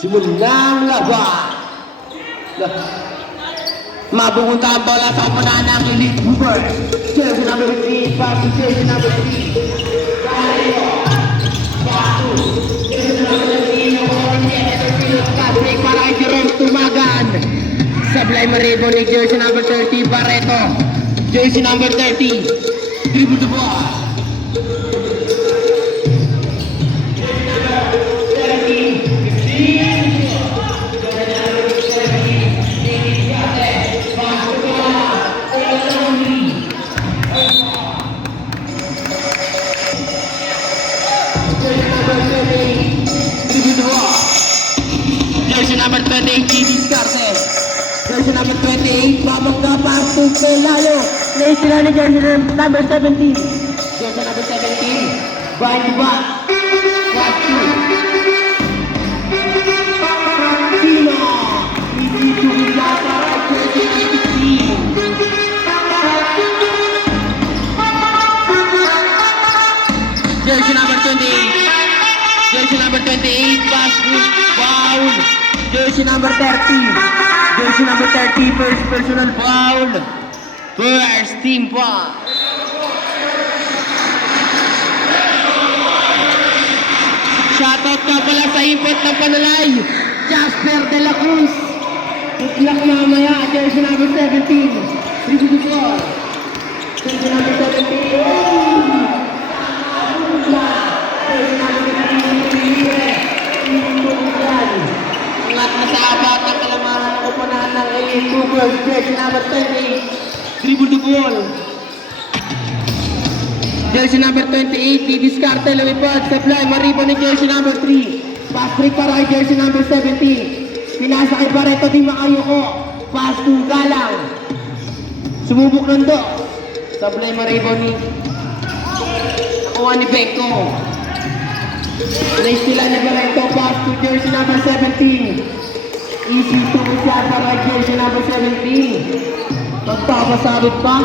Simulang laban. Mapupunta ang bola sa upunan ng Elite Hoopers. Jersey number 3, pass to jersey number 3. Galileo. Bato. Jersey number 13, pass para kay Jerome Tumagan. Sablay Maribo ni jersey number 30, Barreto. Jersey number 30, dribble the ball. Jersey number 28, G.D. Scarte. Jersey number 28, Babangga Pasto Pelayo. Play sila ni jersey number 17. Jersey number 17, Brian Dubat. Pasto. Sino? Hindi Chugilata, jersey number 15. Jersey number 28. Jersey number 28, Pasto. Foul. Jersey number 30. Jersey number 30, first personal foul. First team foul. Shoutout ka pala sa import ng Panalay, Jasper De La Cruz. Good luck mamaya, jersey number 17. 3-4. Jersey number 17. Jersey number 15. Angat na sa apat ang kalamahan ng upunan ng Elite Hoopers. Jersey number 20, dribble the ball. Jersey number 28, Didi Scarte, lumipad, supply, Maribo ni jersey number 3. Pass break para kay jersey number 17. Pinasa kay Barreto, di makayoko. Pass to Galang. Sumubok ng do. Supply, Maribo ni nakuha ni Bengko. Race sila ni Barreto, pass to jersey number 17. Easy to shot para kay jersey number 17. Magpapasabit pa.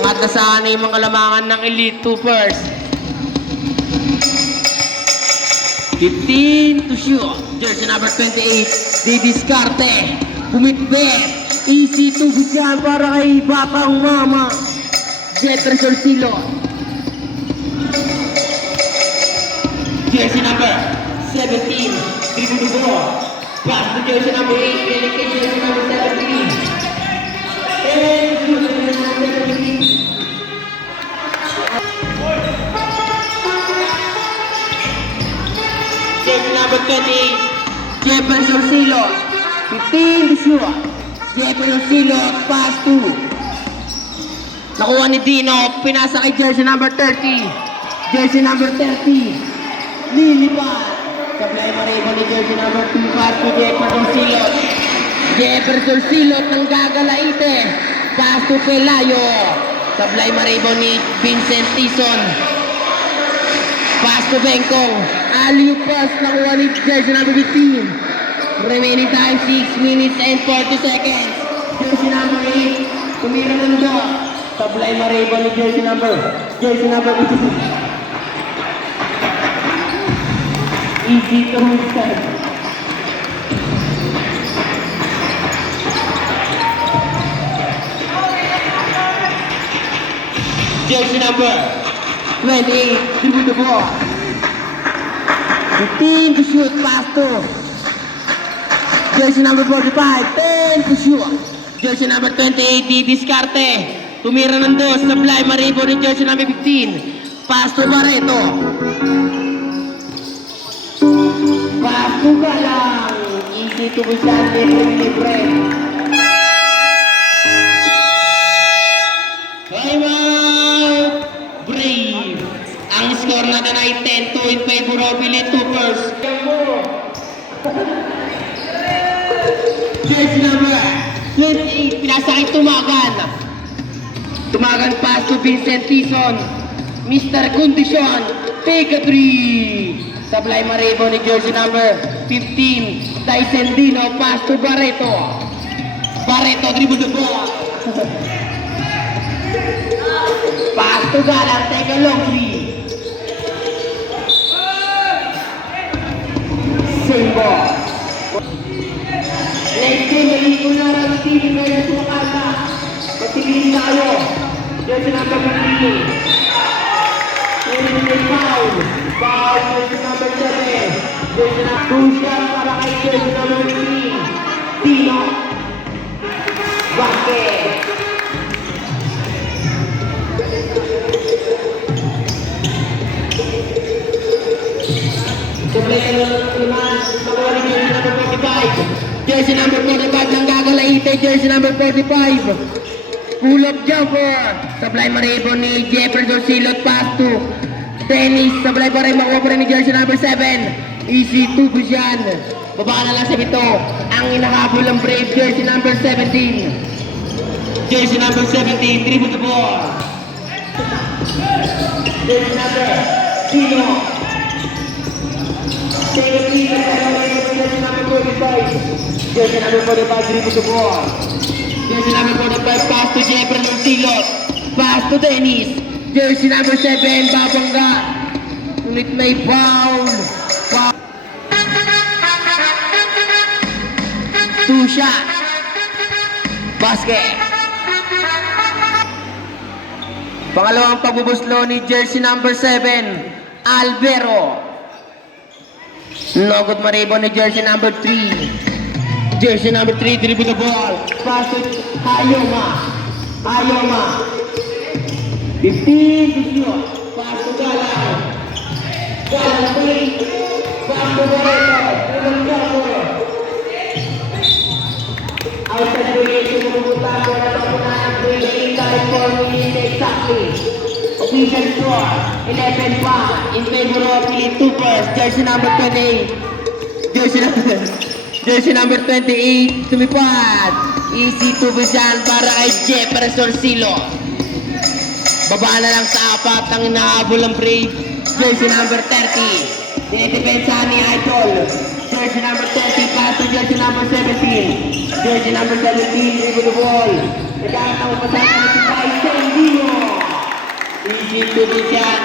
Angat na saan yung mga lamangan ng Elite Hoopers. 15 to shoot. Jersey number 28, Didi Scarte. Bumitbit. Easy to shot para kay Batang Mama, Jefferson Silo. Jersey number 17, dribble the ball. Pass to jersey number 8, delicate jersey number 17. And jersey number 17. Jersey number 28, Jefferson Silo. 15 to shoot. Jefferson Silo, pass to. Nakuha ni Dino, pinasa kay jersey number 30. Jersey number 30. Lilipat. Sablay Maribo ni jersey number 2, pass to Jefferson Silot. Jefferson Silot ng Gagalaite. Pass to Pelayo. Sablay Maribo ni Vincent Tison. Pass to Bengkong. Alley pass nakuha ni jersey number 15. Remaining time 6 minutes and 40 seconds. Jersey number 8. Tumira ng do. Sablay Maribo ni jersey number 15. Easy to start. Jersey number 28, dribble the ball. 15 to shoot, pass to. Jersey number 45, 10 to shoot. Jersey number 28, Didi Scarte. Tumira ng dos, supply, Maribo ni jersey number 15. Pass to Barreto. Pass to Galang. Easy to Busan, libre. Time out! Brave. Ang score natin ay 10-2 in favor of Elite Hoopers. Jersey number 28, pinasa kay Tumagan. Tumagan pass to Vincent Tison. Mr. Condition, take a 3. Sablay Maribo ni jersey number 15, Tyson Dino, pass to Barreto. Barreto, dribble the ball. Pass to Galang, take a long 3. Same ball. hindi ko na ramitin kayo sumakala. Magtigilin na kayo. Jersey number 15. Foul. Foul, jersey number 7. Jersey number 2 shot para kay jersey number 3. Tino. Basket. Kompleto naman, makuha ni jersey number 45. Jersey number 45 lang gagalaite, jersey number 45. Pull-up jumper. Supply maribo ni Jefferson Silot, pass to Dennis. Supply pa rin, makuha pa rin ni jersey number 7. Easy 2 yan. Baba na lang sa ito. Ang inakabol ng Brave, jersey number 17. Jersey number 17, dribble the ball. Jersey number Tino. Jersey number 45. Jersey number 45, dribble the ball. Jersey number 45, pass to Jefferson Silot. Pass to Dennis. Jersey number 7, babangga. Ulit may foul. Foul. 2 shot. Basket. Pangalawang pagbubuslo ni jersey number 7, Albero. No good maribo ni jersey number 3. Jersey number 3, dribble the ball. Pass to Ayoma. Ayoma. 15 to shoot. Pass to Galang. Galang 3. Pass to Barreto. Dribble cover. Outside creation ng pumunta ko na papunan ng break. 4 minutes exactly. Official score. 11 pa. In favor of Philip Tupers. Jersey number 28. Jersey number 28, sumipat. Easy to be dyan para kay Jefferson Silo. Baba na lang sa apat ang inahabol ng Brave. Jersey number 30. Dinidepensa ni Idol. Jersey number 30, pass to jersey number 17. Jersey number 17, dribble the ball. Nagkakataon pa sa akin si Tyson Dino. Easy to be dyan.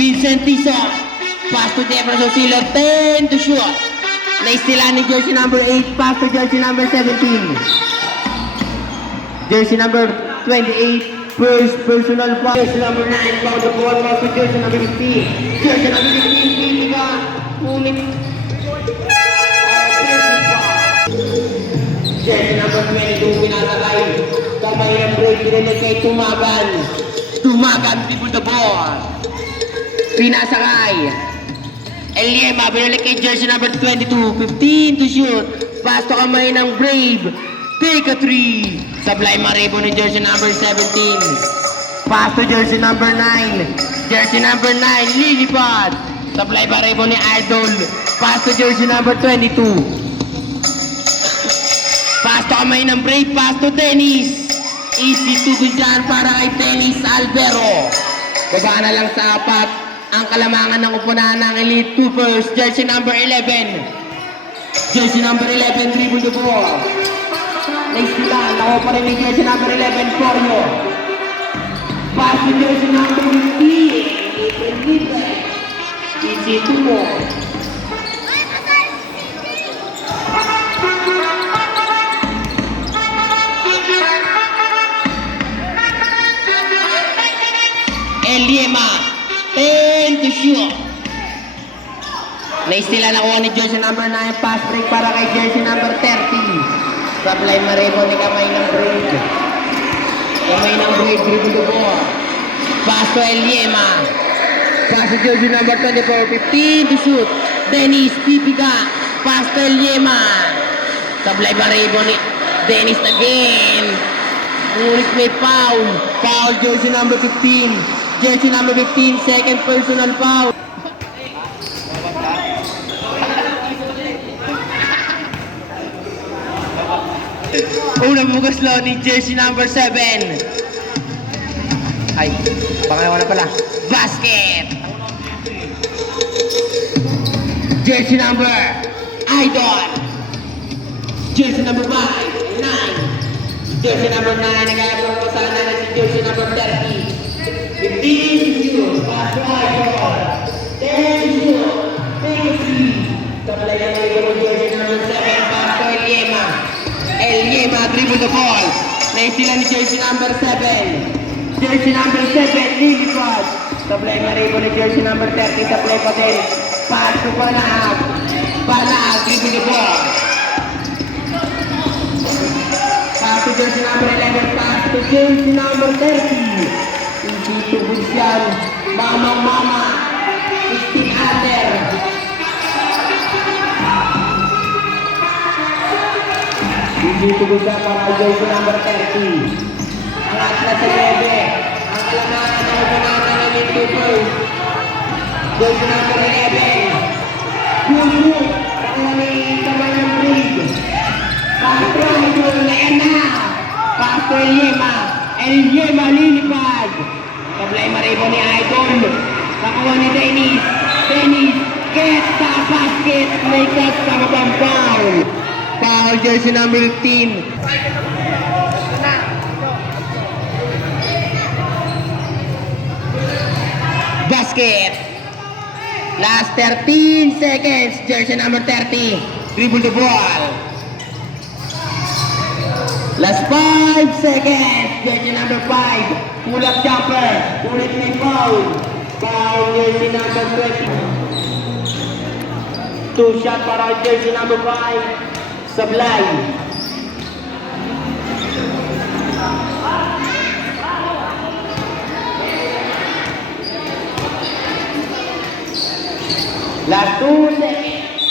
Vincent Tison, pass to Jefferson Silo, 10 to shoot. Naistila ni jersey number 8, pass to jersey number 17. Jersey number 28, first personal foul. Jersey number 9, foul the ball, pass to jersey number 15. Jersey number 15, hindi ka, ngunit. Jersey number 22, pinatagay. Kamay ng break, dinilid kay Tumagan. Tumagan, dribble the ball. Pinasakay. Eliema, binalik kay jersey number 22. 15 to shoot. Pass to kamay ng Brave. Take a 3. Sablay maribo ni jersey number 17. Pass to jersey number 9. Jersey number 9, lilipad. Sablay maribo ni Idol. Pass to jersey number 22. Pass to kamay ng Brave. Pass to Dennis. Easy to be dyan para kay Dennis Albero. Baba na lang sa apat ang kalamangan ng upunahan ng Elite Tupers. Jersey number 11. Jersey number 11, dribble the ball. Next lang, ako pa rin ni jersey number 11, Corio. Pass to jersey number 15. Easy to more. Eliema, 10 to shoot. Naistila na kuha ni jersey number 9, pass break para kay jersey number 30. Supply maribo ni kamay ng break. Kamay ng break, dribble the ball. Pass to Eliema. Pass to jersey number 24, 15 to shoot. Dennis, Pipiga. Pass to Eliema. Supply maribo ni Dennis again. Ngunit may foul. Foul jersey number 15. Jersey number 15, second personal foul. Unang bugaslo ni jersey number 7. Ay, pangalawa na pala. Basket! Jersey number Idol. Jersey number 5, 9. Jersey number 9, nagkakaroon ko sana na si jersey number 30. 15 to shoot. Pass right ball. 10 to shoot. Take a three. Sablay na may gawin jersey number 7. Pass to Eliema. Eliema dribble the ball. Naisila ni jersey number 7. Jersey number 7, Lilipad. Sablay na rin ni jersey number 30. Sablay pa din. Pass to Banag. Banag dribble the ball. Pass to jersey number 11. Pass to jersey number 30. Hindi tubig yan. Mamang mama. 16 under. Hindi tubig yan para jersey number 30. Ang atlas sa 9. Ang kalamangan ng umunatan ng Mintupo. Jersey number 11. Gugu. Panglamin kamay ng breed. Pasto Idol na yan na. Pasto Eliema. Eliema lilipad. Tablay maribo ni Idol. Nakuha ni Dennis. Dennis. Get sa basket. May cut sa mabang foul. Foul jersey number 15. Basket. Last 13 seconds. Jersey number 30. Dribble the ball. Last 5 seconds. Jersey number 5. Pull up jumper. Ulit may foul. Foul jersey number 20. 2 shot para jersey number 5. Sablay. Last 2 seconds.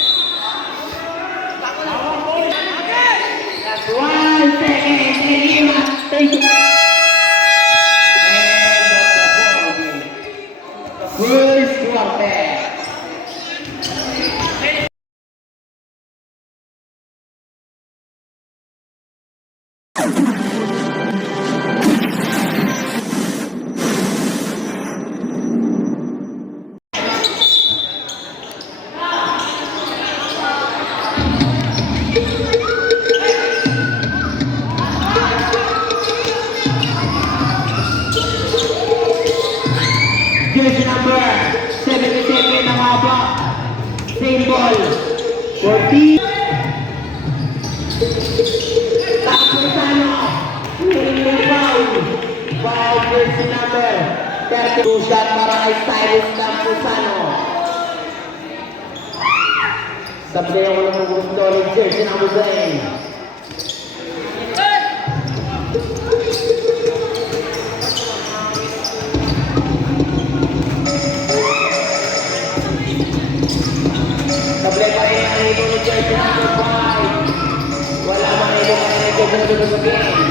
Last 1 second. Eliema. Take it. First quarter. Jersey number 77 ang haba. Same ball. 40. Tapusano. Huling foul. Foul jersey number 32 shot para kay Cyrus Tapusano. Sabi ako ng gusto ni jersey number 9. Sablay pa rin ang ito ni jersey number 5. Wala man ito pa rin ito sa game.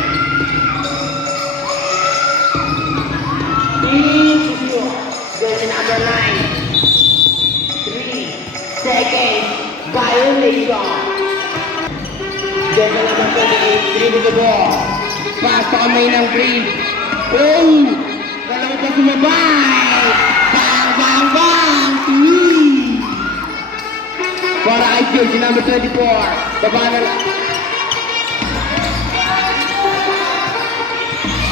Jersey number 9. 3 seconds. Violation. Jersey number 28. Dribble the ball. Pass sa kamay ng Breed. Oh! Dalawa pa sumabay. Bang! Bang! Bang! Para kay jersey number 24. Baba na lang.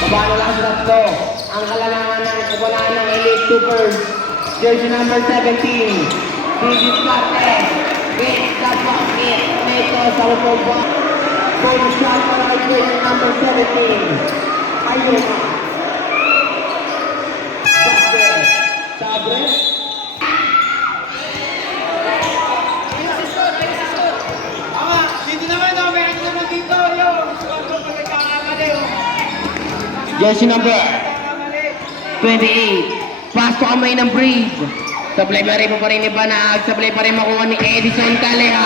Baba na lang sa tatlo. Ang kalalangan ng kabalaan ng Elite Supers. Jersey number 17. David Carter. With the basket. Neto sa lupong ba. Bonus shot para kay jersey number 17. Ayun. Basket. Sabre. Jersey number 28. Pass to kamay ng Breed. Sablay pa rin ni Banag. Sablay pa rin makuha ni Edison Calea.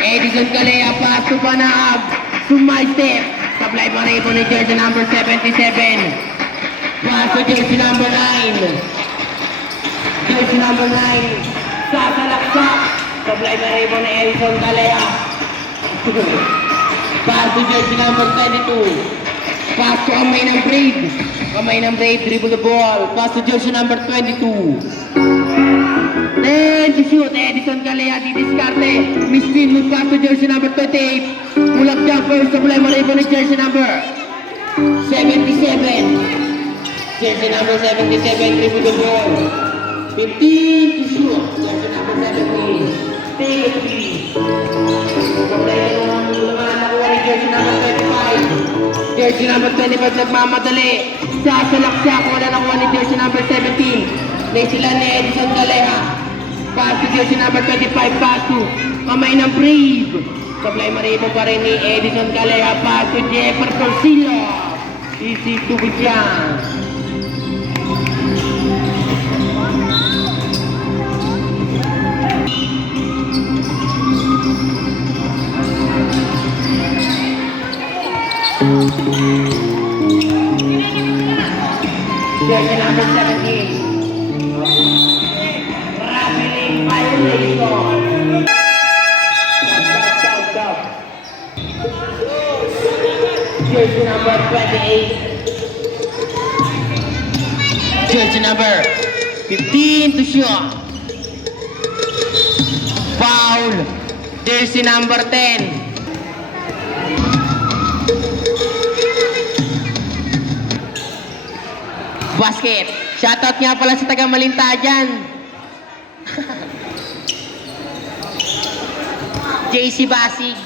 Edison Calea, pass to Banag. Sumay step. Sablay pa rin ni jersey number 77. Pass to jersey number 9. Jersey number 9. Sasalaksak. Sablay pa rin ni Edison Calea. Pass to jersey number 22. Pass to kamay ng Breed. Kamay ng Breed, dribble the ball. Pass to jersey number 22. Then to shoot, Edison Calea, di diskarte. Misspin, pass to jersey number 28. Pull-up jumper sa Blay Maribo ni jersey number 77. Jersey number 77, dribble the ball. 15 to shoot. Jersey number 17. Take a three. Pagdating naman nakuha ni jersey number 25. Jersey number 25 nagmamadali. Sasalaksak, wala nakuha ni jersey number 17. May sila ni Edison Galeha. Pass to jersey number 25, pass to kamay ng Brave. Sablay Maribo pa rin ni Edison Galeha, pass to Jefferson Silo. Easy to be dyan. Jersey number 17. Traveling violation. Stop. Jersey number 28. Jersey number 15 to shoot. Foul. Jersey number 10. Basket. Shoutout nga pala sa taga Malinta dyan. JC Basig.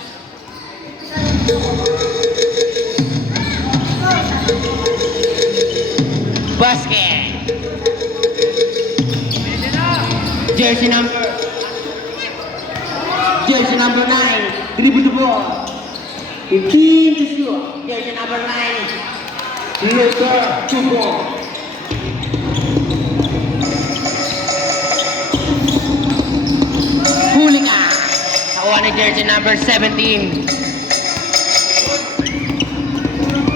Basket. Jersey number 9. Dribble the ball. 15 to shoot. Jersey number 9. Luther to ball. Huli ka. Nakuha ni jersey number 17.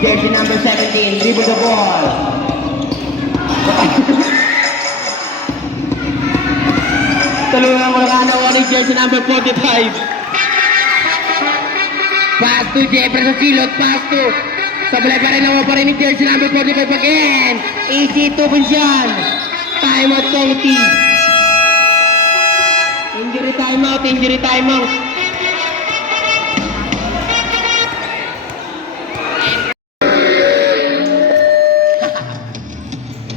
Jersey number 17. Dribble the ball. Tulungan mo na nakuha ni jersey number 45. Pass to Jefferson Silot. Pass to Sablay pa rin nakuha pa rin ni jersey number 45 again. Easy to position. Time out 20. Injury timeout.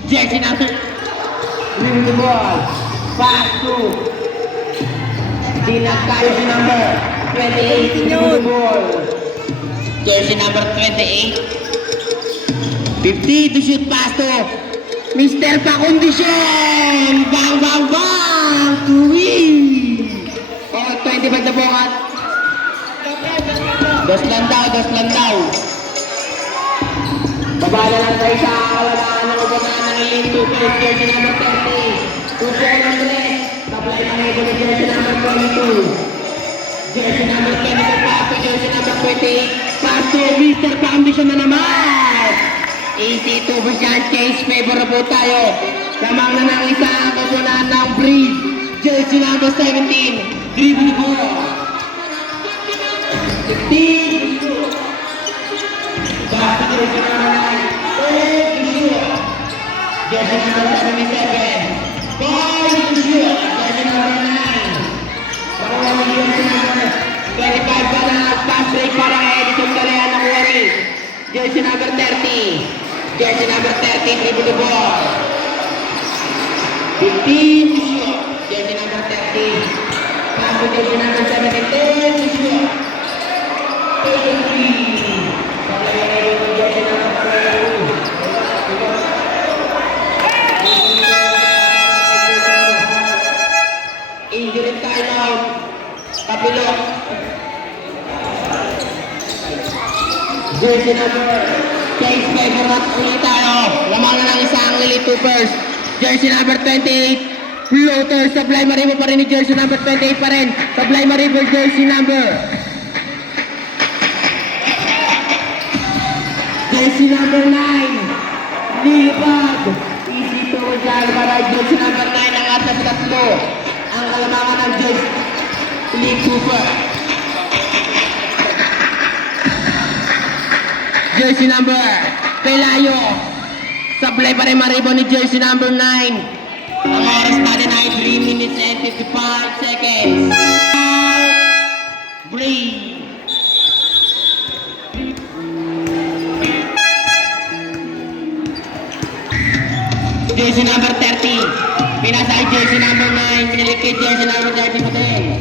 Jersey number. Dribble the ball. Pass to jersey number 28. Dribble the ball. Jersey number 28. 50 to shoot, pass to Mr. Pakondisyon. Bang, bang, bang. To win. Oh, 25 na bukat. Dos lang daw. Babala lang tayo sa kalalaan ng ubagaan ng iling 2 first jersey number 30. 2 seconds left. Sablay Maribo ni jersey number 22. Jersey number 22 pass to jersey number 28. Pass to Mr. Pakondisyon na naman. Easy to position change. Favorable tayo. Lamang na ng isang kasunaan ng Breeze. Jersey number 17. Dribble ball. 15. Pass to jersey number 9. Jersey number 77. 5 to shoot. Jersey number 9. Para jersey number 25 para pass break para Edison Galeha ng Wari. Jersey number 30. Jersey number 30, dribble the ball. 15 to shoot. Jersey number 30. Pass to jersey number 17. 10 to shoot. 33. Jersey number 32. Injury timeout. Kapilok. Jersey number Case favorite ulit tayo. Lamang na ng isang Lily Troopers. Jersey number 28. Floater. Sablay Maribo pa rin ni jersey number 28 pa rin. Sablay Maribo jersey number. Jersey number 9. Lilipad. Easy to dyan para jersey number 9 ang atas tatlo. Ang kalamangan ng jersey Lily Trooper. Jersey number Pelayo. Sablay pa rin Maribo ni jersey number 9. Ang oras natin ay 3 minutes and 55 seconds. Breathe. Jersey number 30. Pinasa kay jersey number 9. Pinilik kay jersey number 30 pa din.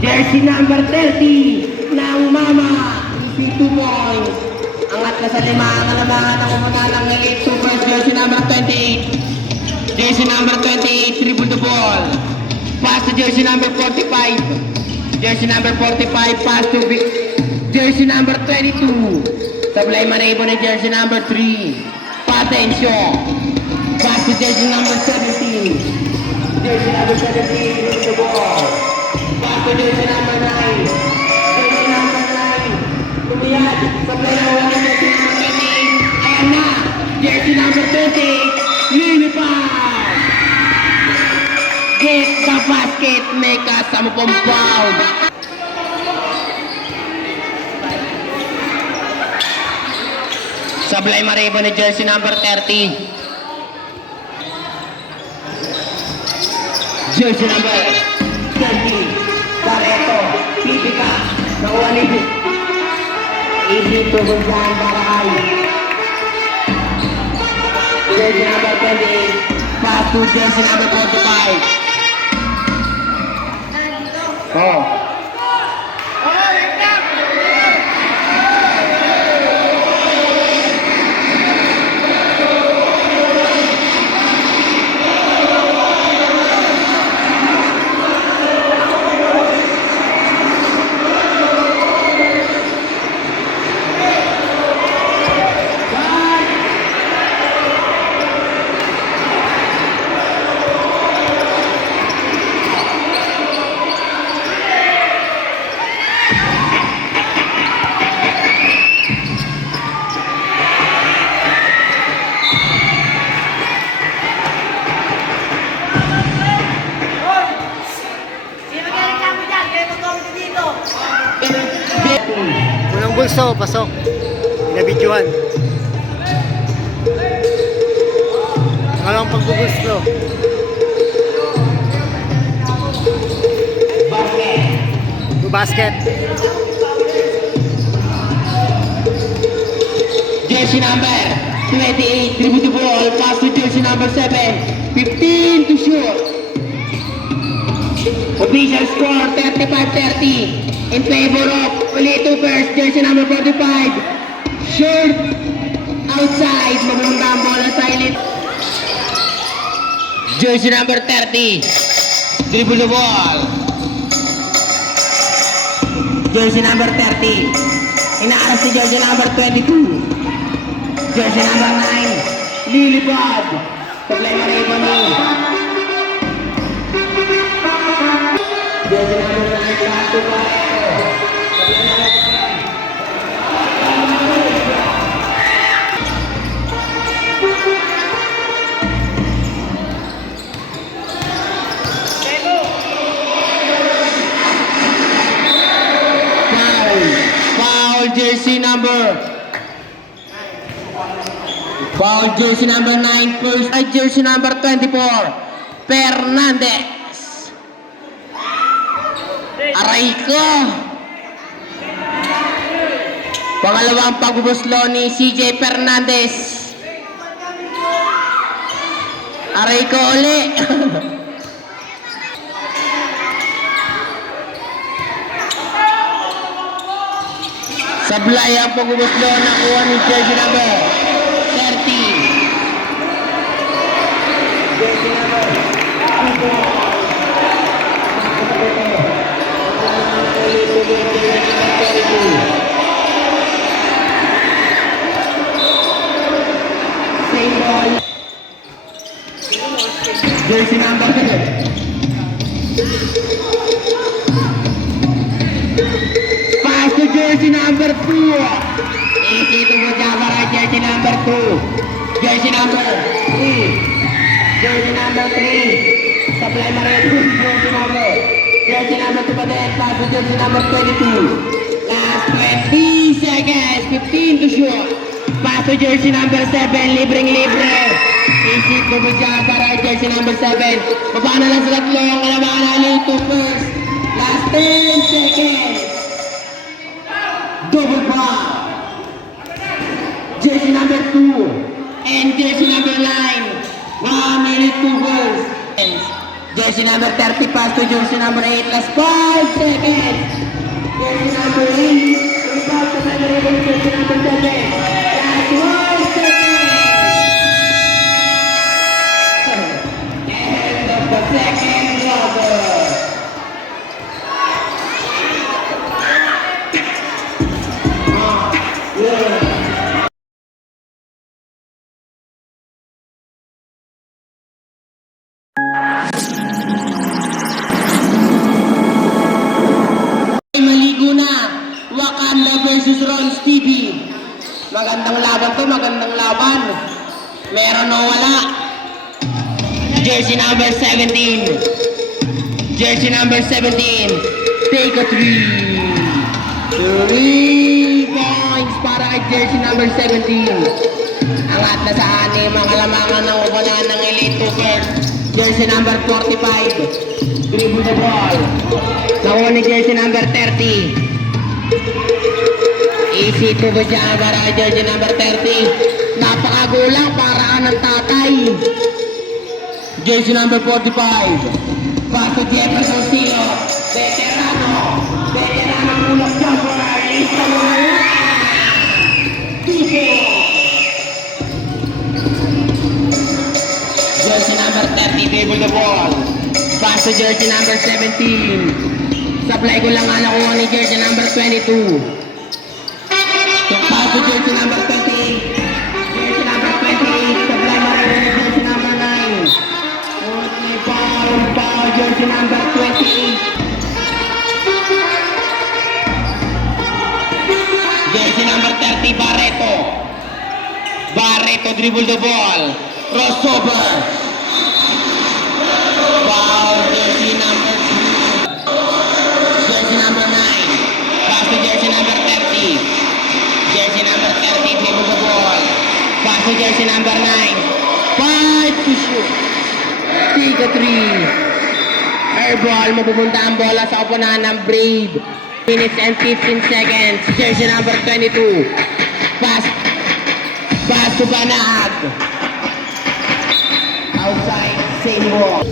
Jersey number 30 ng Mama. Easy 2 points. Angat na sa 5 ang alamangan ng umunang elite supers. Jersey number 28. Jersey number 28, dribble the ball. Pass to jersey number 45. Jersey number 45, pass to jersey number 22. Sablay manibo ni jersey number 3. Patencio. Pass to jersey number 17. Jersey number 17, dribble the ball. Pass to jersey number 9. Jersey number 9. Tumiyad. Sablay na wala ni jersey number 20. Ayan na. Jersey number 20. Lilipad. Get the basket, make us some compound. Sablay maribo ni jersey number 30. Jersey number 30. Barreto, Pipika, nakuha ni Easy to Gonzalo Barakay. Jersey number 28. Pass to jersey number 45. Oh. Unang bulso, pasok. Pinabidyohan. Pangalawang pagbubulso. Basket. Jersey number 28, dribble the ball, pass to jersey number 7, 15 to shoot. Official score 35-30 in favor of Elite First, jersey number 45. Shoot outside, magbunda ang bola sa Elite. Jersey number 30, dribble the ball. Jersey number 30, inaaras si jersey number 22. Jersey number 9, lilipad. Sablay maribo ni jersey number 9, pass to Barreto. Foul jersey number 9, first jersey number 24, Fernandez. Aray ko. Pangalawang pagbubuslo ni CJ Fernandez. Aray ko uli. Sablay ang pagbubuslo na kuha ni jersey number 30. Jersey number 32. Same ball. Jersey number 7. Pass to jersey number 2. Easy to Mujabara, jersey number 2. Jersey number 3. Jersey number 3. Supply Mareto, jersey number. Jersey number 2 pa din. Pass to jersey number 22. Last 20 seconds. 15 to shoot. Pass to jersey number 7. Libreng-libre. Easy to Mujabara, jersey number 7. Baba na lang sa tatlong. Kalabangan na Elite First. Last 10 seconds. Double block. Jersey number 2. And jersey number 9, 1 minute 2 goals. Jersey number 30 pass to jersey number 8, last 5 seconds. Jersey number 8, rebound to jersey number 7, last 1 second. End of the second quarter. Maligo na. Wakanda versus Ron Stevie. Magandang laban to, magandang laban. Meron o wala. Jersey number 17. Jersey number 17. Take a 3. 3 points para kay jersey number 17. Angat na sa anim ang kalamangan ng upunan ng Elite Tookers. Jersey number 45. Dribble the ball. Nakuha ni jersey number 30. Easy to go dyan para kay jersey number 30. Napakagulang para ka ng tatay. Jersey number 45. Pass to Jefferson Silo. Veterano. Veterano pull-up jumper. Lista mo na yan. Tipo. Jersey number 30, dribble the ball. Pass to jersey number 17. Supply ko lang nga nakuha ni jersey number 22. Pass to jersey number 28. Jersey number 28. Supply mo rin ni jersey number 9. Okay, foul, jersey number 28. Jersey number 30, Barreto. Barreto dribble the ball. Crossover. Foul, jersey number 2. Jersey number 9. Pass to jersey number 30. Jersey number 30, dribble the ball. Pass to jersey number 9. 5 to shoot. Take a 3. Air ball, mapupunta ang bola sa upunan ng Brave. Minutes and 15 seconds. Jersey number 22. Pass to Banag. Outside, same ball.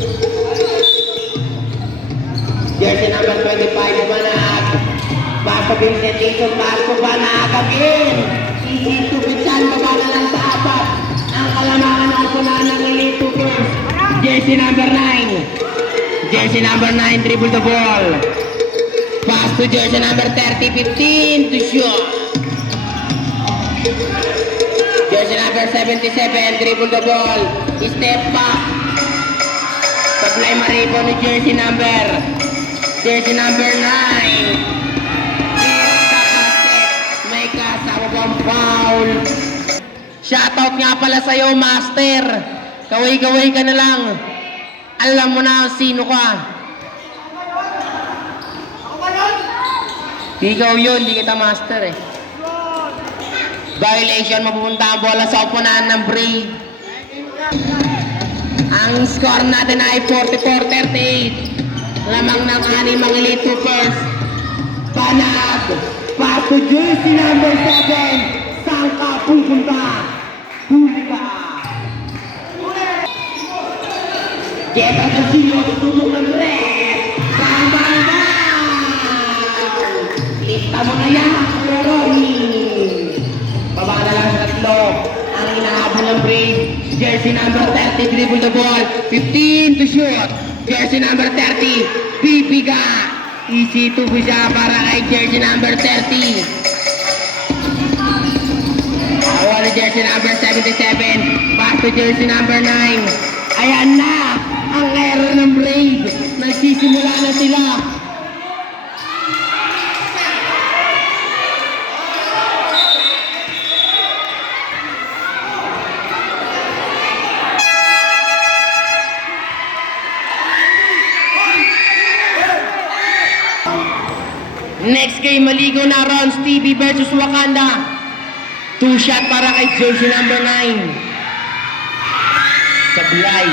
Jersey number 25, Banag. Pass to Vincent Dixon, pass to Banag again. Easy to Pitan, baba na lang sa apat. Ang kalamangan ng upunan ng Elite Tookers. Jersey number 9. Jersey number 9, dribble the ball. Pass to jersey number 30, 15 to shoot. Jersey number 77, dribble the ball. Step back. Supply maripo ni jersey number 9. May kasama pang foul. Shoutout nga pala sa'yo, Master. Kaway-kaway ka na lang. Alam mo na sino ka. Ikaw yun, di kita master eh. Violation, mapupunta ang bola sa upunan ng Brave. Ang score natin ay 44-38. Lamang ng 6 ang Elite Tookers. Panag, pass to jersey number 7. Saan ka pupunta? Huli ka. Jefferson Silo, tutulong ng red. Tama na! Lista mo na yan, Ronnie. Baba na lang sa tatlo. Ang inahabol ng Brave. Jersey number 30, dribble the ball. 15 to shoot. Jersey number 30, pipiga. Easy to go siya para kay jersey number 30. Awala jersey number 77. Pass to jersey number 9. Ayan na ang error ng Brave. Nagsisimula na sila. Next game, maligo na Ron Stevie versus Wakanda. 2 shot para kay jersey number 9. Sablay.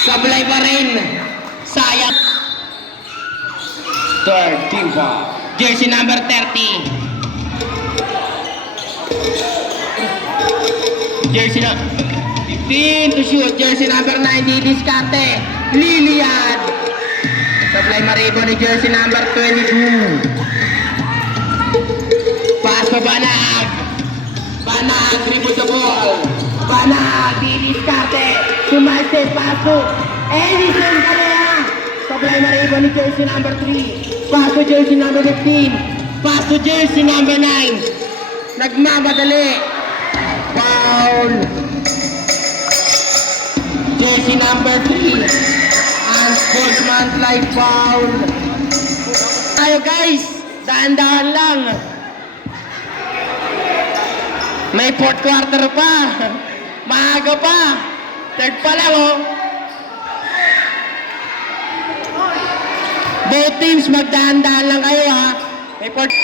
Sablay pa rin. Sayang. Third team foul. Jersey number 30. Jersey na 15 to shoot. Jersey number 9, didiskarte. Lilian. Supply maribo ni jersey number 22. Pass pa Banag. Banag, dribble the ball. Banag, didiskarte. Sumaste, paso. Edison Canea. Supply maribo ni jersey number 3. Pass to jersey number 15. Pass to jersey number 9. Nagmamadali. Foul. Jersey number 3. Unsportsmanlike foul. Tayo guys, dahan-dahan lang. May fourth quarter pa. Maaga pa. Third pa lang oh. Both teams magdahan-dahan lang kayo ha. May fourth.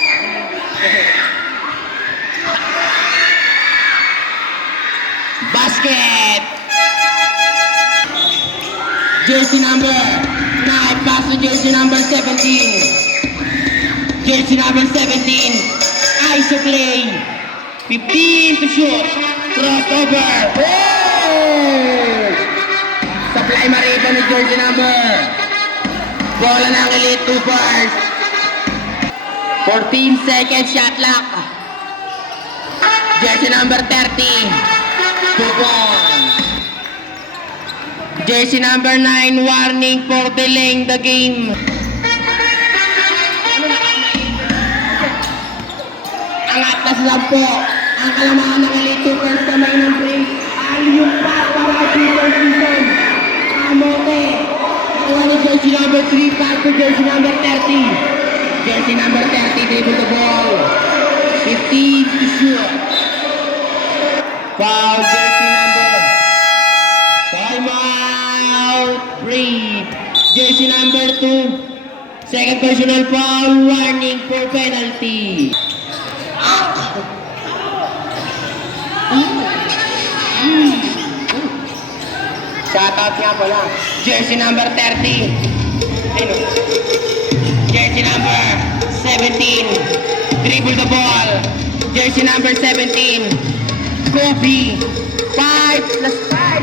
Basket. Jersey number 9, pass to jersey number 17. Jersey number 17, ISO play. 15 to shoot. Crossover. Oh! Supply maribo ni jersey number. Bola ng Elite Troopers. 14 seconds shot clock. Jersey number 30. 2 points. Jersey number 9, warning for delaying the game. Angat na sa 10. Ang kalamangan ng Elite Troopers kamay ng break. Aliyong pa para Super Season. Amote. Nakuha ni jersey number 3, pass to jersey number 30. Jersey number 30, dribble the ball. 15 to shoot. Foul, jersey number. Time out. Break. Jersey number 2. Second personal foul. Warning for penalty. Shoutout nga pala. Jersey number 30. Ayun. Jersey number 17. Dribble the ball. Jersey number 17. Kobe. 5 plus 5.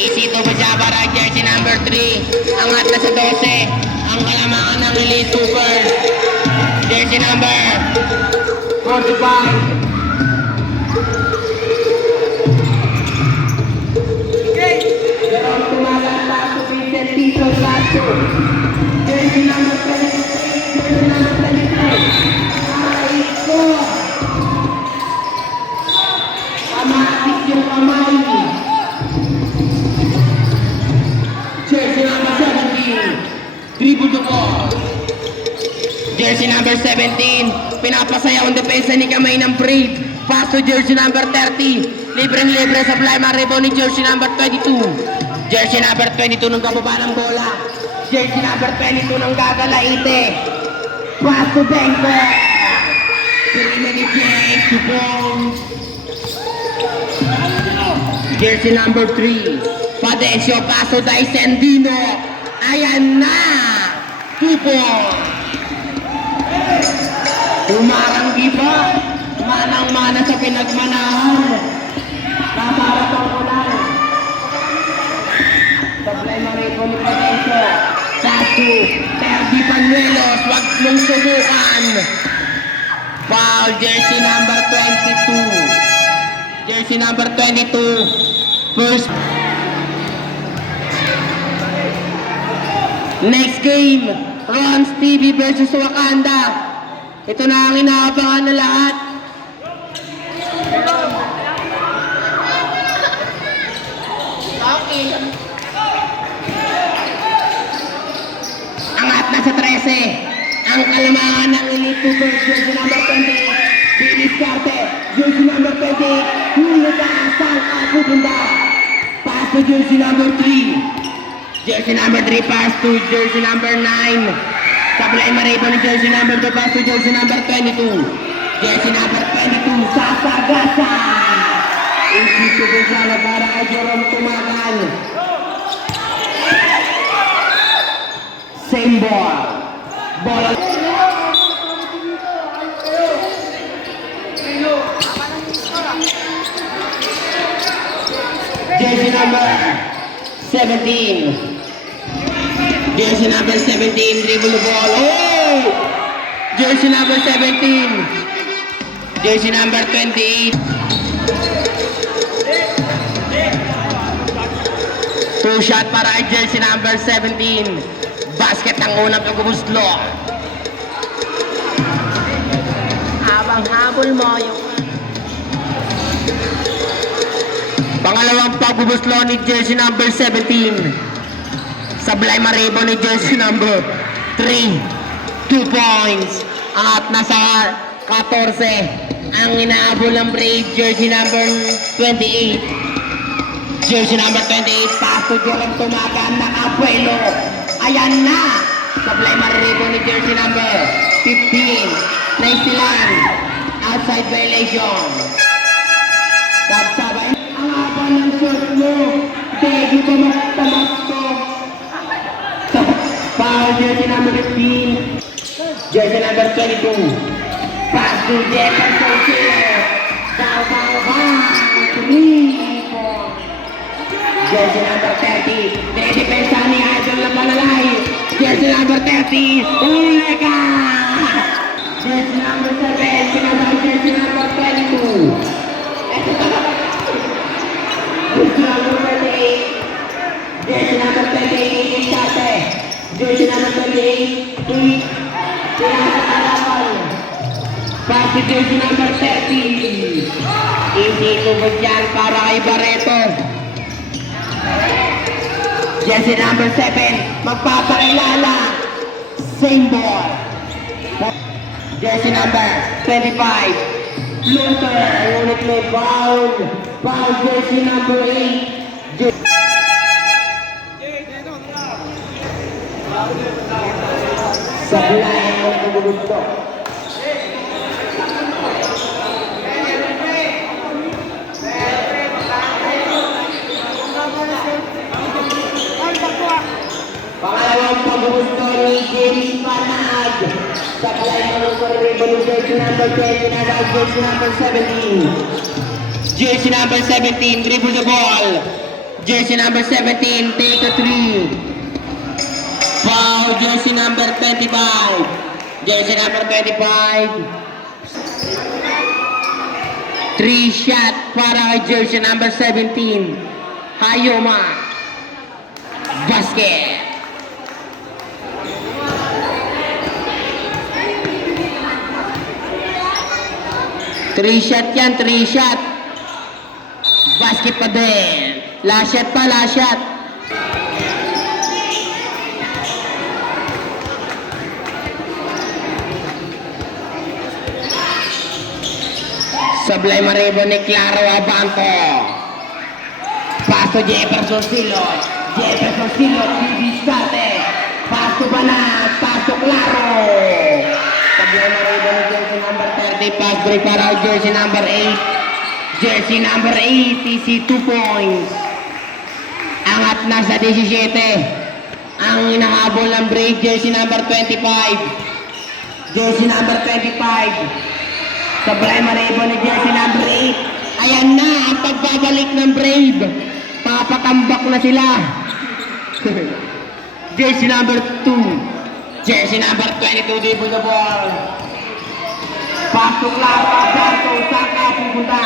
Easy to ba para jersey number 3. Angat na sa 12. Ang kalamangan ng Elite Troopers. Jersey number 45. Tito Lasso. Jersey number 23. Jersey number 23. Aiko. Amatik yung kamay. Jersey number 17. Dribble the ball. Jersey number 17. Pinapasayaw ang depensa ni kamay ng Brave. Pass to jersey number 30. Libreng-libre sa fly maribo ni jersey number 22. Jersey number 22 nung kababa ng bola. Jersey number 22 nung gagalaite. Pass to Benker. Pili ni James to Bones. Jersey number 3. Padesio, pass to Daisendino. Ayan na. 2 points. Umaranggi pa. Manang-mana sa pinagmanahan. Nasarapang ko lang. Supply maribo ni Padesio. Sasu. Terdi Panuelos. Huwag mong subukan. Foul. Jersey number 22. Jersey number 22. First. Next game. Ron Stevie versus Wakanda. Ito na ang inaabangan na lahat. Okay. Angat na sa 13. Ang kalamangan ng Elite Troopers, jersey number 20. Philip Carte, jersey number 20. Hulutan, saan ka pupunta? Pass to jersey number 3. Jersey number 3, pass to jersey number 9. Supply maribo ni jersey number 2, pass to jersey number 22. Jersey number 22, Sasagasa. Isip ko sana para kay Jerome Tumakan. Same ball. Ball. Jersey number 17. Jersey number 17, dribble the ball. Oh! Jersey number 17. Jersey number 28. Two shot para kay jersey number 17. Basket ang unang pagubuslo. Habang habol mo yung pangalawang pagubuslo ni jersey number 17. Sablay maribo ni jersey number 3. 2 points. At nasa 14. Ang inaabol ng Brave jersey number 28. Jersey number 28. Pass to Jerome Tumagan. Nakapuelo. Ayan na. Sablay maribo ni jersey number 15. Naistilan. Outside violation. Sabsabay. Ang haba ng shot mo. Degi pa magtamakto. Foul jersey number 15. Jersey number 22. Pass to Jefferson Siller. Bow, bow, bow. 3 points. Jersey number 30. Dedepensa ni Idol na palalay. Jersey number 30. Ulega! Jersey number 7. Pinasal jersey number 22. Jersey number 28. Jersey number 28. Insate. Jersey number 28. Pass to jersey number 30. Hindi tubod yan para kay Barreto. Jersey number 7. Magpapakilala. Same ball. Jersey number 25. Luther. Ngunit may foul. Foul jersey number 8. Sablay ang pagbubuto. Pangalawang pagbubuto ni James Panag. Sablay ang pagbubuto jersey number 10 na jersey number 17. Jersey number 17, dribble the ball. Jersey number 17, take a 3. Foul, jersey number 25. Jersey number 25. 3 shot para kay jersey number 17. Hayoma. Basket. Three shot yan, 3 shot. Basket pa din. Last shot pa, last shot. Sablay maribo ni Claro Abanto. Paso Jefferson Silot. Jefferson Silot, bibistate. Paso Banas, paso Claro. Sablay maribo ni jersey number 30. Pass break para jersey number 8. Jersey number 8, easy 2 points. Angat na sa 17. Ang inahabol ng break, jersey number 25. Jersey number 25. Sablay maribo ni jersey number 8. Ayan na ang pagbabalik ng Brave. Papatambak na sila. Jersey number 2. Jersey number 22, dribble the ball. Pasok lang, Alberto, saka pupunta.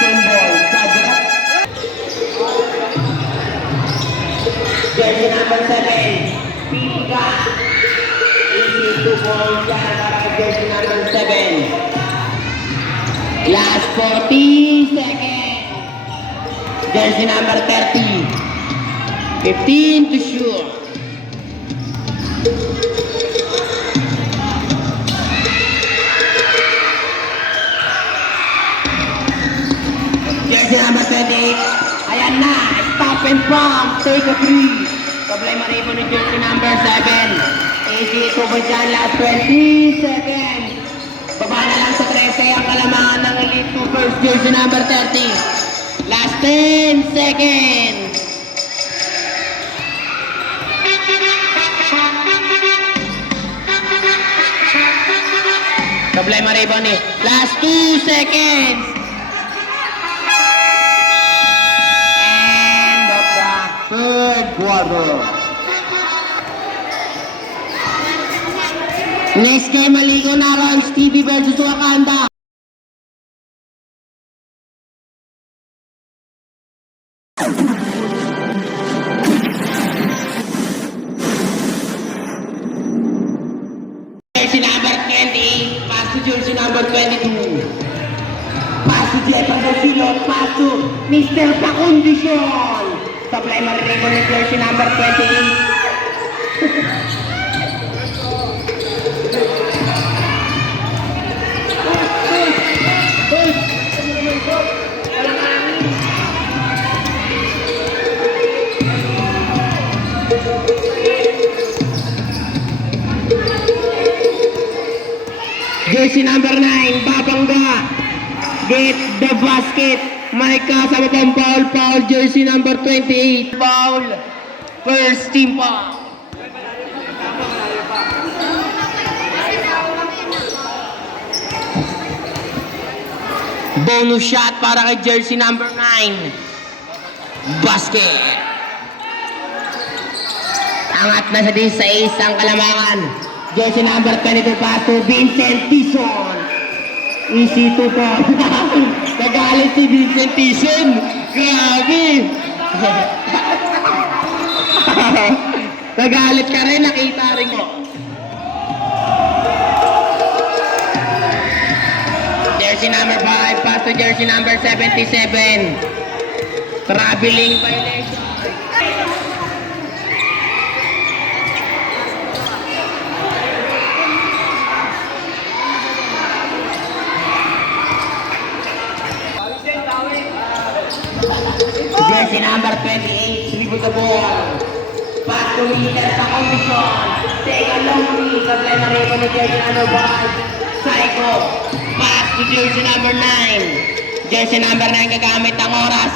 Symbol, Sadra. Jersey number 7. Piga. Easy 2 points para jersey number 7. Last 40 seconds. Jersey number 30. 15 to shoot. Jersey number 28. Ayan na. Stop and pump. Take a 3. Sablay maribo ni jersey number 7. Easy 2 points dyan. Last 20 seconds. Baba na lang sa 13 ang kalamangan ng Elite 2 first jersey number 30. Last 10 seconds. Sablay Mariboni. Last 2 seconds. End of the third quarter. Next game, maligo na rounds TV versus Wakanda. Jersey number 20, pass to jersey number 22. Pass to Jeffrey Garcilo, pass to Mr. Pakondisyon. Supply Maribon ng jersey number 28. Jersey number 9, Babangga. Get the basket. May kasama pang foul. Jersey number 28. Foul. First team foul. Bonus shot para kay jersey number 9. Basket. Angat na sa 16 ang Kalamangan. Jersey number 22 pass to Vincent Tison. Easy to po. Nagalit si Vincent Tison. Grabe. Nagalit ka rin, nakita rin mo. Jersey number 5 pass to jersey number 77. Traveling violation. Jersey number 28, dribble the ball. Pass to Mr. Pakondisyon. Take a long lead. Supply Maribon ng jersey number 1. Psycho. Pass to jersey number 9. Jersey number 9 gagamit ang oras.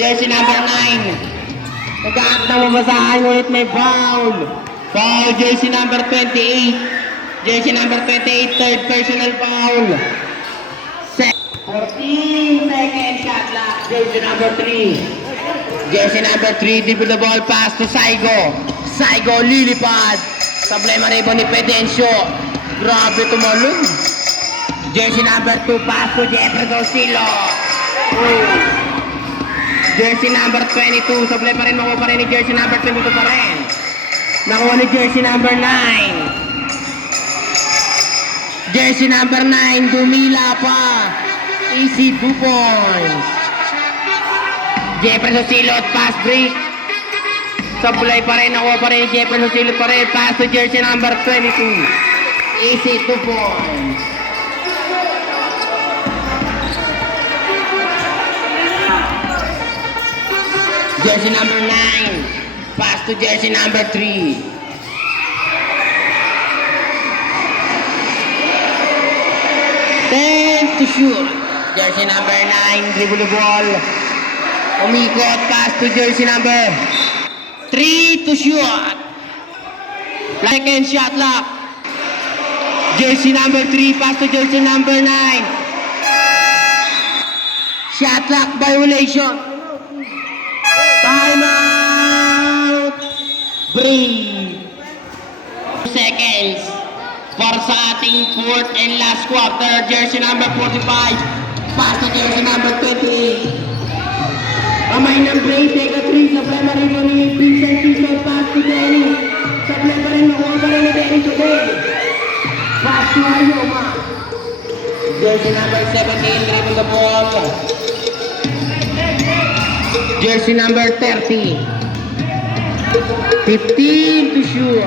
Jersey number 9. Nag-act ng mabasahan, ngunit may foul. Foul, jersey number 28. Jersey number 28, third personal foul. 14 seconds shot clock. Jersey number 3. Jersey number 3, dribble the ball, pass to Saigo. Saigo, lilipad. Sablay Maribon ni Pedencio. Grabe tumalon. Jersey number 2, pass to Jeffrey Garcilo. Jersey number 22, sablay pa rin, makuha pa rin ni jersey number 22 pa rin. Nakuha ni jersey number 9. Jersey number 9, dumila pa. Easy 2 points. Jefferson Silot, pass break. Sablay pa rin, nakuha pa rin ni Jefferson Silot pa rin. Pass to jersey number 22. Easy 2 points. Jersey number 9. Pass to jersey number 3. To shoot. Jersey number 9, dribble the ball. Umikot, pass to jersey number 3 to shoot. Second shot lock. Jersey number 3, pass to jersey number 9. Shot lock violation. Timeout. Break. 2 seconds. Para sa ating fourth and last quarter, jersey number 45, pass to jersey number 28. Kamay ng break, take a 3, supply Maribon ni Vincent Tison, pass to Denny. Supply pa rin, makuha pa rin ni Denny today. Pass to Ayoma. Jersey number 17, dribble the ball. Jersey number 30. 15 to shoot.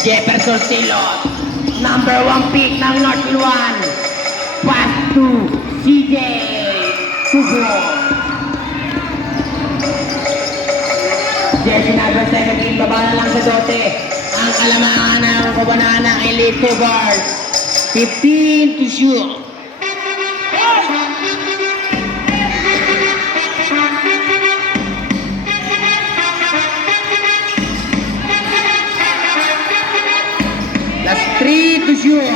Jefferson Silot, number 1 pick ng North Iwan. Pass to CJ Sugo. Jersey number 17, baba na lang sa dote. Ang Kalamangan ng Kabanana Elite Cougars. 15 to shoot. Good.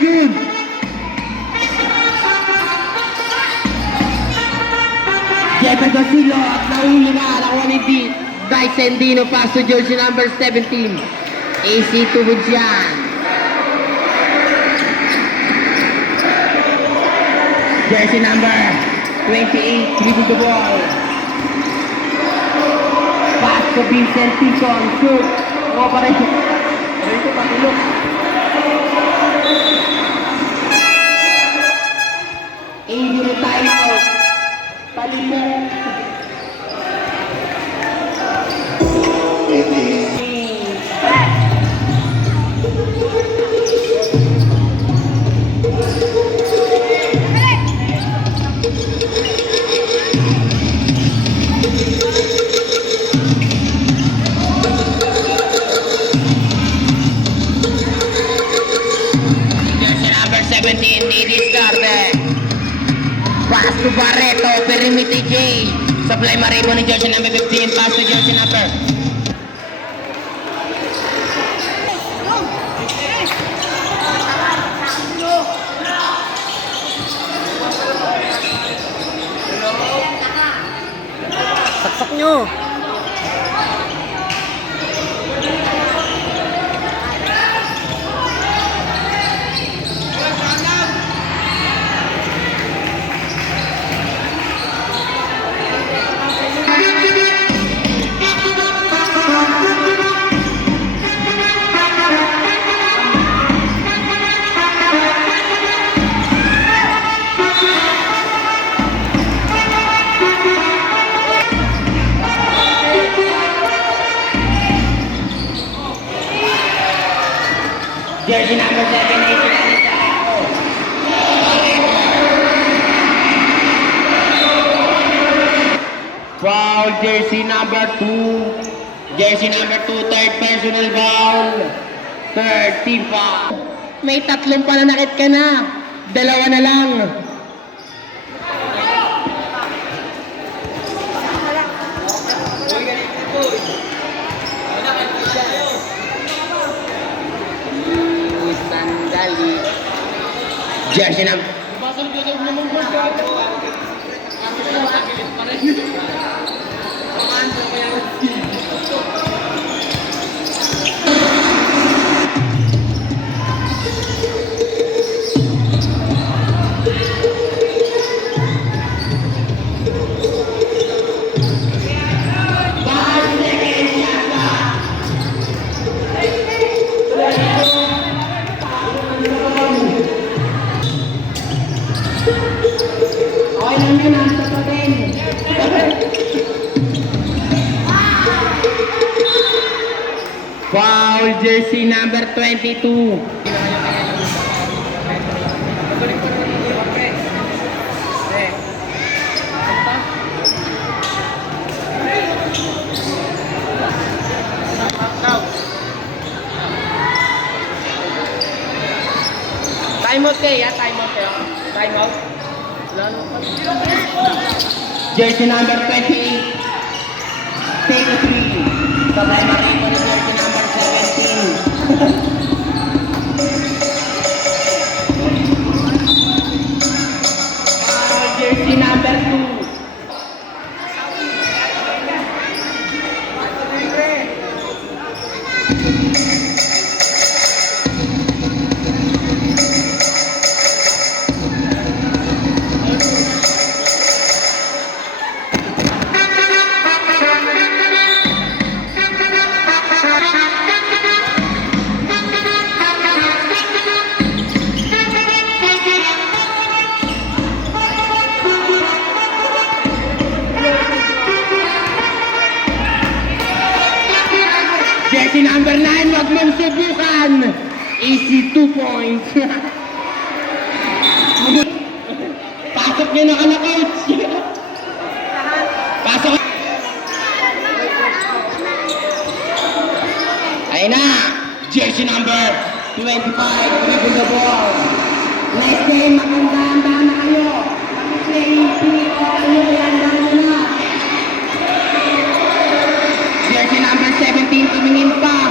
Good. Jefferson Silot, nahuli na, nakuha ni Dyson Dino, pass to jersey number 17. AC Tubudyan. Jersey number 28, leaving the ball. Pass to Vincent Tison, shoot. Operation. Ito patulog. Injury timeout. Palimok. Jersey number 17, Didi Starte. Pass to Barreto, Perimite J. Supply Maribo ni jersey number 15, pass to jersey number. Saksak nyo. Jersey number 7, foul, jersey number 2. Jersey number 2, third personal foul. Third team foul. May tatlong pananakit ka na. Dalawa na lang. Sandali. Jersey number. Foul, jersey number 22. Timeout kayo, timeout kayo. Timeout. Jersey number 28. Take a 3. Sabay Maribo na jersey number 17. Jersey number 2. Jersey number 9, wag mong subukan. Easy 2 points. Pasok niyo na ka na, coach. Pasok. Ayun na. Jersey number 25, dribble the ball. Nice game, maganda na kayo. Pag-play, pinito kayo, handa na. Jersey number 17, tumingin pa.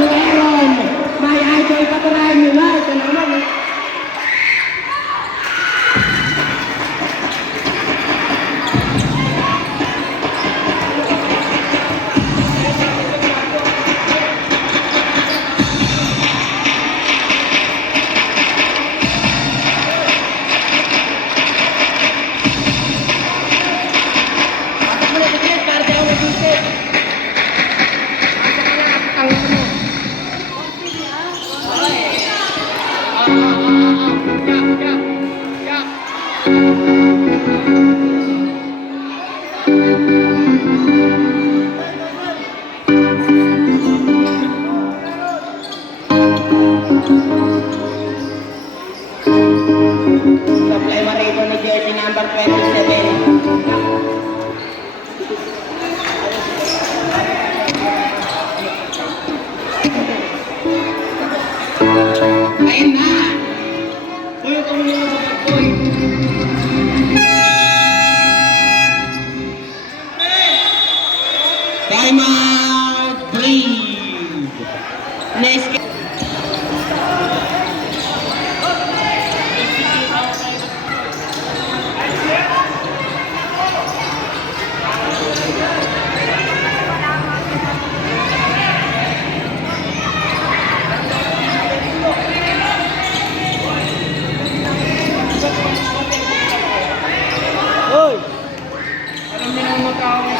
Meron! May idol paturahin nila. Ito naman eh. Pasok mo na sa gate, para di ako mag-isip. Pasok mo na, ang mo. Supply Maribo ni jersey number 27. Ayun na! Uy, ito mo yung mga boy. Time out! Breathe! Next. Hoy! Alam niyo naman magkakaroon.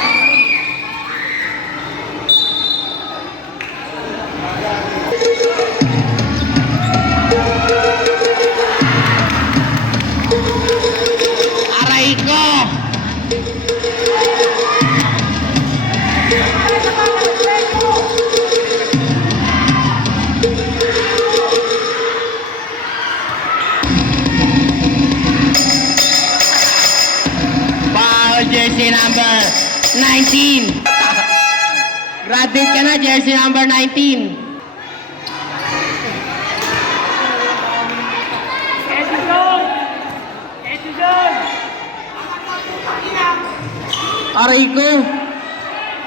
Aray ko! Foul jersey number 19. Graduate ka na, jersey number 19. Aray ko.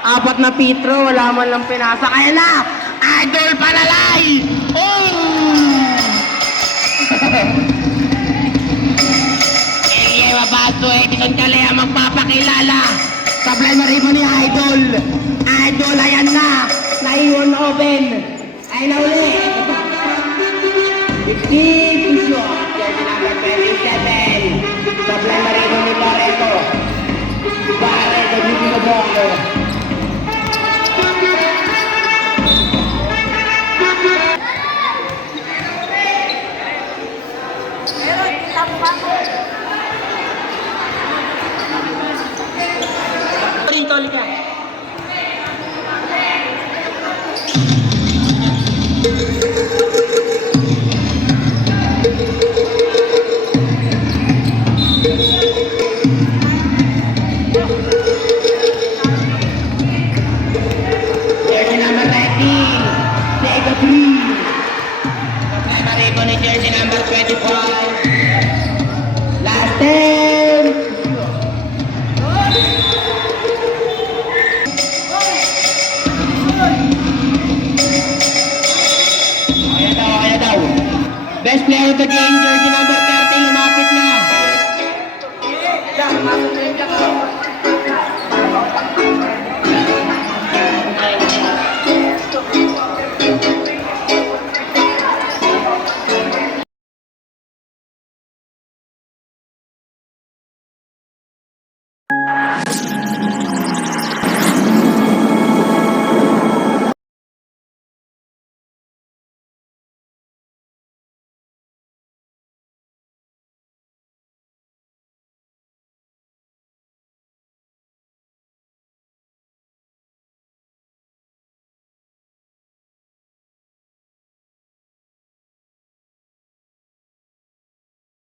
Apat na pitro, wala man lang pinasa. Kaya na! Idol Panalay! Oh! Elie Mabaldo, Edison Calea magpapakilala. Sablay Maribo ni Idol. Idol, ayan na. Naiwan na open. Ay na uli. 50 Pisyo. Jersey number 27. Sablay Maribo ni Barreto. Barreto, dito na bolo. Rito, liga. Jersey number 19, Diego Green. Supply Maribo ni jersey number 25. Last 10. Kaya daw. Best player of the game, jersey